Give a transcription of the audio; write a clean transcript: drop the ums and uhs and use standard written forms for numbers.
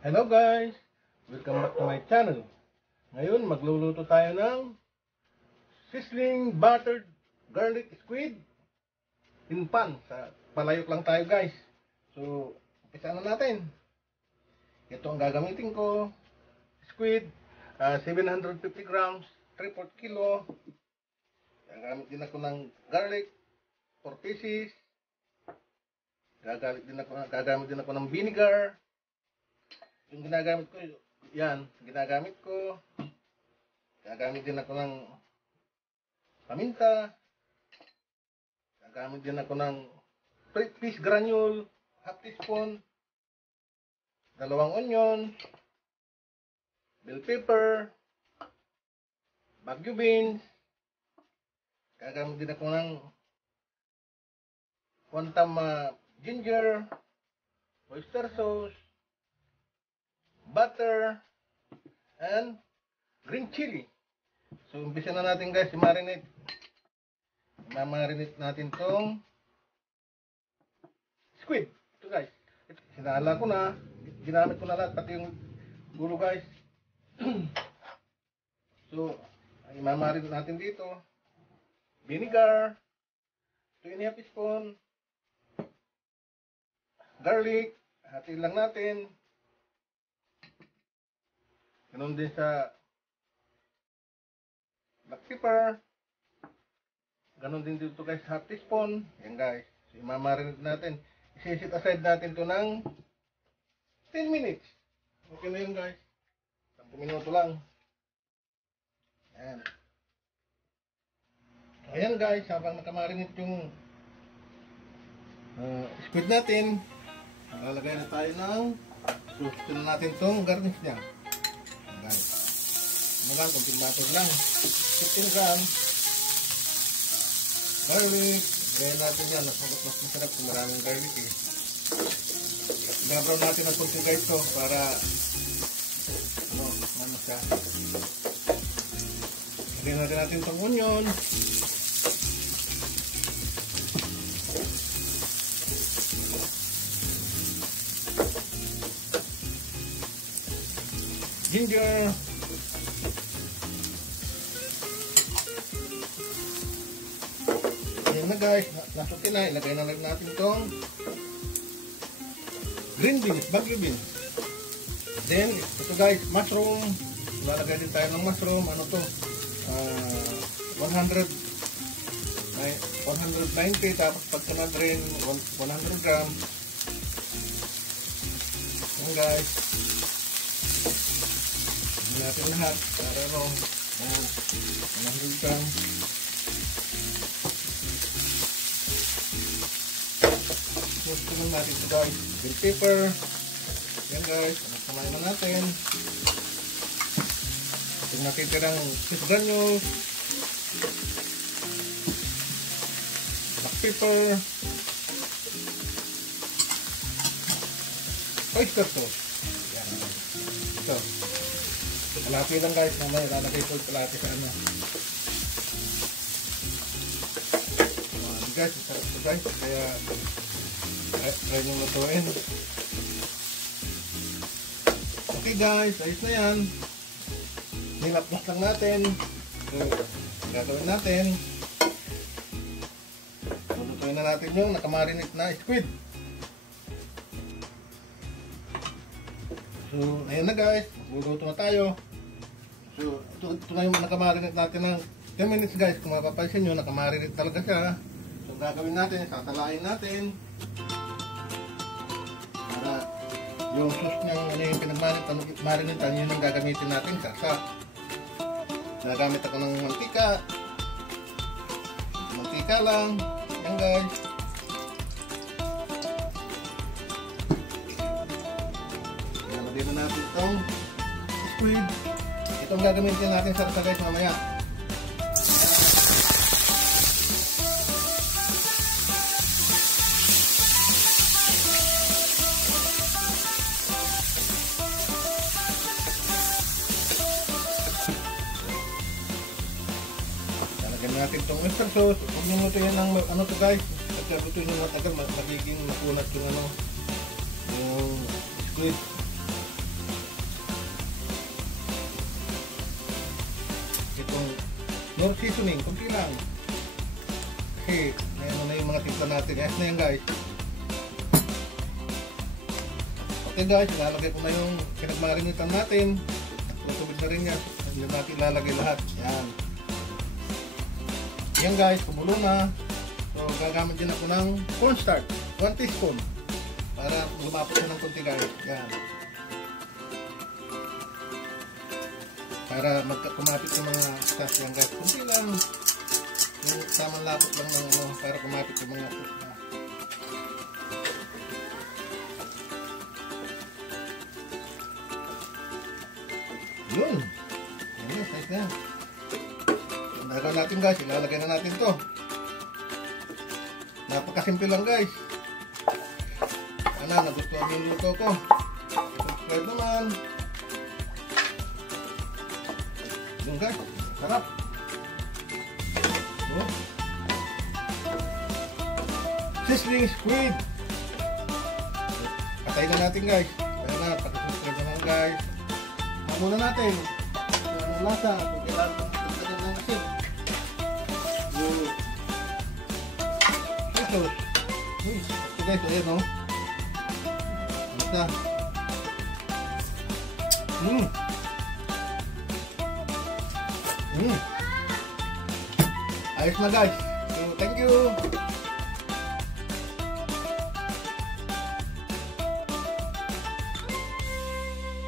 Hello guys! Welcome back to my channel. Ngayon magluluto tayo ng sizzling buttered garlic squid in pan. Palayok lang tayo guys. So, umpisa na natin. Ito ang gagamitin ko. Squid, 750 grams, 3/4 kilo. Gagamit din ako ng garlic, 4 pieces. Gagamit din ako ng vinegar. Yung ginagamit ko, gagamit din ako ng paminta, gagamit din ako ng fish granule, half teaspoon, 2 onion, bell pepper, bagu beans, gagamit din ako ng 1 ginger, oyster sauce, butter, and green chili. So, umpisa na natin guys, i-marinate. I-marinate natin tong squid. Ito guys. Sinala ko na. Ginamit ko na lahat, pati yung gulo guys. So, i-marinate natin dito. Vinegar, 2.5 teaspoon. Garlic, hatiin lang natin. Ganon din sa black pepper. Ganon din dito guys, half teaspoon. Yan guys. So, i-marinate natin. I-set aside natin to ng 10 minutes. Okay na yun guys. 10 minuto lang. Ayan. So, ayan guys, habang nakamarinate yung squid natin, lalagay na tayo ng susunod na natin tong garnish niya. Guys, naman, kunting butter lang, 15 grams garlic. Gaya natin yan, mas masarap kung maraming garlic eh. Gabrown natin ang kunting guys ko para ano siya. Lagyan natin itong onion, ginger, ayan na guys, nasuti na. Ilagay na lang natin itong green beans, bagu beans. Then ito guys, mushroom. Lalagay din tayo ng mushroom. Ano to, 190, tapos pagka na-drain 100 grams. Ayan guys, natin lahat para 100 grams. Gusto lang natin ito guys, bell pepper. Yan guys, samayin na natin itong natitirang fish granule, black pepper, oyster sauce. Yan. Ito kalahati lang guys, mamaya lalagay ko kalahati sa ano. Guys, sarap ito guys, kaya try nyo lutuin. Okay guys, ayos na yan. Nilaplas lang natin. So, gagawin natin, lutuin na natin yung nakamarinate na squid. So, ayun na guys, luluto na tayo. So, ito na yung nakamarinate natin ng 10 minutes guys. Kung mapapansin nyo, nakamarinate talaga siya. So, gagawin natin, tatalain natin para yung sauce niyang ano yung pinagmarinate, yun ang gagamitin natin sa nagamit ako ng mantika lang. Yan guys. Nalagyan na natin itong squid. Itong gagamitin natin sa guys mamaya. Lalagyan natin itong oyster sauce. Huwag nyo lutuin ng ano to guys. Pagka lutuin nyo matagal, magiging makunat yung ano, yung squid. Nor seasoning, kunti lang. Okay, ayan na yung mga timpla natin. Ayos na yan guys. Okay guys, ilalagay ko na yung pinagmarinitan natin. Tutubig na rin yan. Hindi natin ilalagay lahat. Yan. Yan guys, kumulo na. So gagamit din ako ng cornstarch. 1 teaspoon. Para lumapot na ng kunti guys. Yan. Para kumapit yung mga stuff yan guys. Kunti lang. Yung tamang lapot lang ng ano, para kumapit yung mga stuff na. Yun. Yan, size na yan. Nagawa natin guys, ilalagay na natin to. Napakasimple lang guys. Sana nagustuhan yung luto ko. Subscribe naman. Yun guys, sarap. So, sizzling squid. Patay na natin guys. Patay na, pati-subscribe naman guys. Muna natin. Ang lasa, kung kailangan pagkakaroon ng asin. Ito. Ito guys, ayan o. Basta. Ayos na guys. So, thank you.